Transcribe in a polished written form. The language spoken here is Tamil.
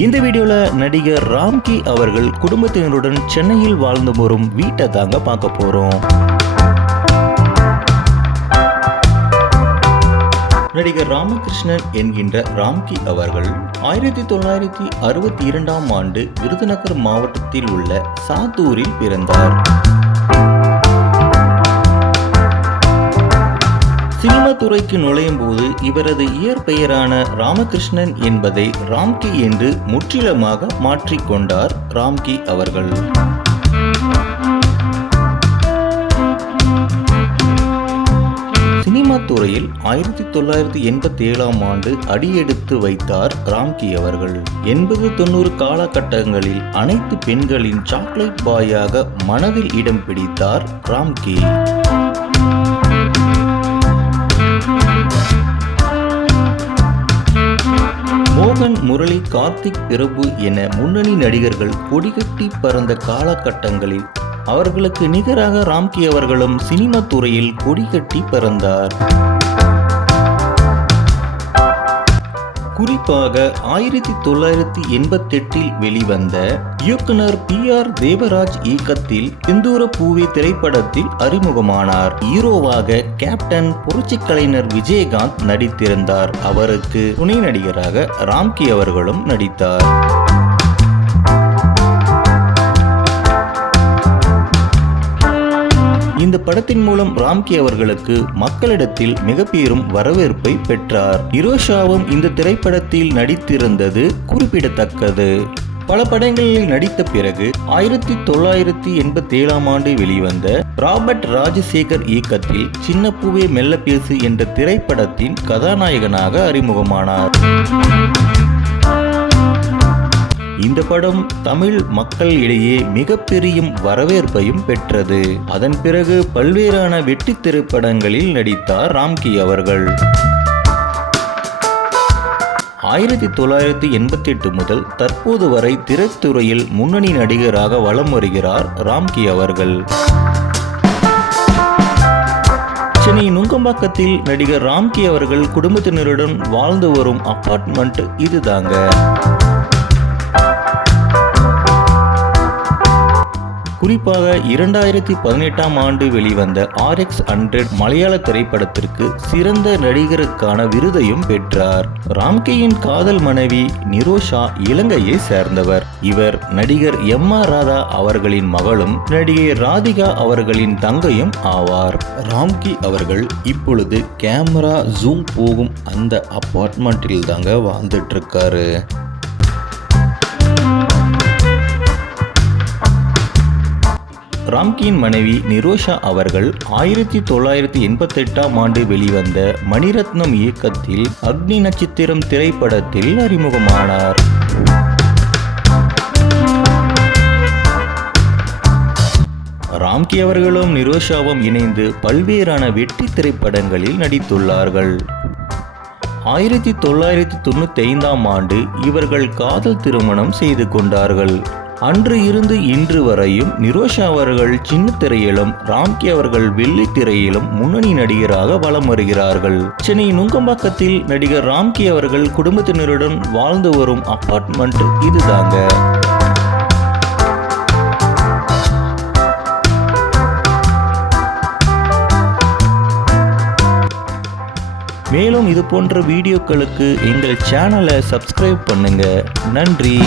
இந்த வீடியோல நடிகர் ராம்கி அவர்கள் குடும்பத்தினருடன் சென்னையில் வாழ்ந்து வரும் வீட்டை தாங்க பார்க்க போறோம். நடிகர் ராமகிருஷ்ணன் என்கின்ற ராம்கி அவர்கள் 1962ஆம் ஆண்டு விருதுநகர் மாவட்டத்தில் உள்ள சாத்தூரில் பிறந்தார். சினிமா துறைக்கு நுழையும் போது இவரது இயற்பெயரான ராமகிருஷ்ணன் என்பதை ராம்கி என்று முற்றிலுமாக மாற்றிக்கொண்டார் ராம்கி அவர்கள். சினிமா துறையில் 1987ஆம் ஆண்டு அடியெடுத்து வைத்தார் ராம்கி அவர்கள். 80-90 காலகட்டங்களில் அனைத்து பெண்களின் சாக்லேட் பாயாக மனதில் இடம் பிடித்தார் ராம்கி. மோகன், முரளி, கார்த்திக், பிரபு என முன்னணி நடிகர்கள் கொடிகட்டி பறந்த காலகட்டங்களில் அவர்களுக்கு நிகராக ராம்கி அவர்களும் சினிமா துறையில் கொடிகட்டி பறந்தார். குறிப்பாக 1988இல் வெளிவந்த இயக்குனர் PR தேவராஜ் இயக்கத்தில் செந்தூர பூவே திரைப்படத்தில் அறிமுகமானார். ஹீரோவாக கேப்டன் புரட்சி கலைஞர் விஜயகாந்த் நடித்திருந்தார். அவருக்கு துணை நடிகராக ராம்கி அவர்களும் நடித்தார். இந்த படத்தின் மூலம் ராம்கி அவர்களுக்கு மக்களிடத்தில் மிக பெரும் வரவேற்பை பெற்றார். நிரோஷாவும் இந்த திரைப்படத்தில் நடித்திருந்தது குறிப்பிடத்தக்கது. பல படங்களில் நடித்த பிறகு 1987ஆம் ஆண்டு வெளிவந்த ராபர்ட் ராஜசேகர் இயக்கத்தில் சின்ன பூவே மெல்ல பேசு என்ற திரைப்படத்தின் கதாநாயகனாக அறிமுகமானார். இந்த படம் தமிழ் மக்கள் இடையே மிகப்பெரிய வரவேற்பையும் பெற்றது. அதன் பிறகு பல்வேறான வெற்றி திரைப்படங்களில் நடித்தார் ராம்கி அவர்கள். 1988 முதல் தற்போது வரை திரைத்துறையில் முன்னணி நடிகராக வலம் வருகிறார் ராம்கி அவர்கள். சென்னை நுங்கம்பாக்கத்தில் நடிகர் ராம்கி அவர்கள் குடும்பத்தினருடன் வாழ்ந்து வரும் அபார்ட்மெண்ட் இதுதாங்க. குறிப்பாக 2018ஆம் ஆண்டு வெளிவந்த RX100 மலையாள திரைப்படத்திற்கு சிறந்த நடிகருக்கான விருதையும் பெற்றார். ராம்கியின் காதல் மனைவி நிரோஷா இலங்கையை சேர்ந்தவர். இவர் நடிகர் MR ராதா அவர்களின் மகளும் நடிகை ராதிகா அவர்களின் தங்கையும் ஆவார். ராம்கி அவர்கள் இப்பொழுது கேமரா ஜூம் போகும் அந்த அபார்ட்மெண்ட்டில் தாங்க வாழ்ந்துட்டு இருக்காரு. ராம்கியின் மனைவி நிரோஷா அவர்கள் 1988ஆம் ஆண்டு வெளிவந்த மணிரத்னம் இயக்கத்தில் அக்னி நட்சத்திரம் திரைப்படத்தில் அறிமுகமானார். ராம்கி அவர்களும் நிரோஷாவும் இணைந்து பல்வேறான வெற்றி திரைப்படங்களில் நடித்துள்ளார்கள். 1995ஆம் ஆண்டு இவர்கள் காதல் திருமணம் செய்து கொண்டார்கள். அன்று இருந்து இன்று வரையும் நிரோஷா அவர்கள் சின்ன திரையிலும் ராம்கி அவர்கள் வெள்ளி திரையிலும் முன்னணி நடிகராக வலம் வருகிறார்கள். சென்னை நுங்கம்பாக்கத்தில் நடிகர் ராம்கி அவர்கள் குடும்பத்தினருடன் வாழ்ந்து வரும் அபார்ட்மெண்ட் இதுதாங்க. மேலும் இது போன்ற வீடியோக்களுக்கு எங்கள் சேனலை சப்ஸ்கிரைப் பண்ணுங்க. நன்றி.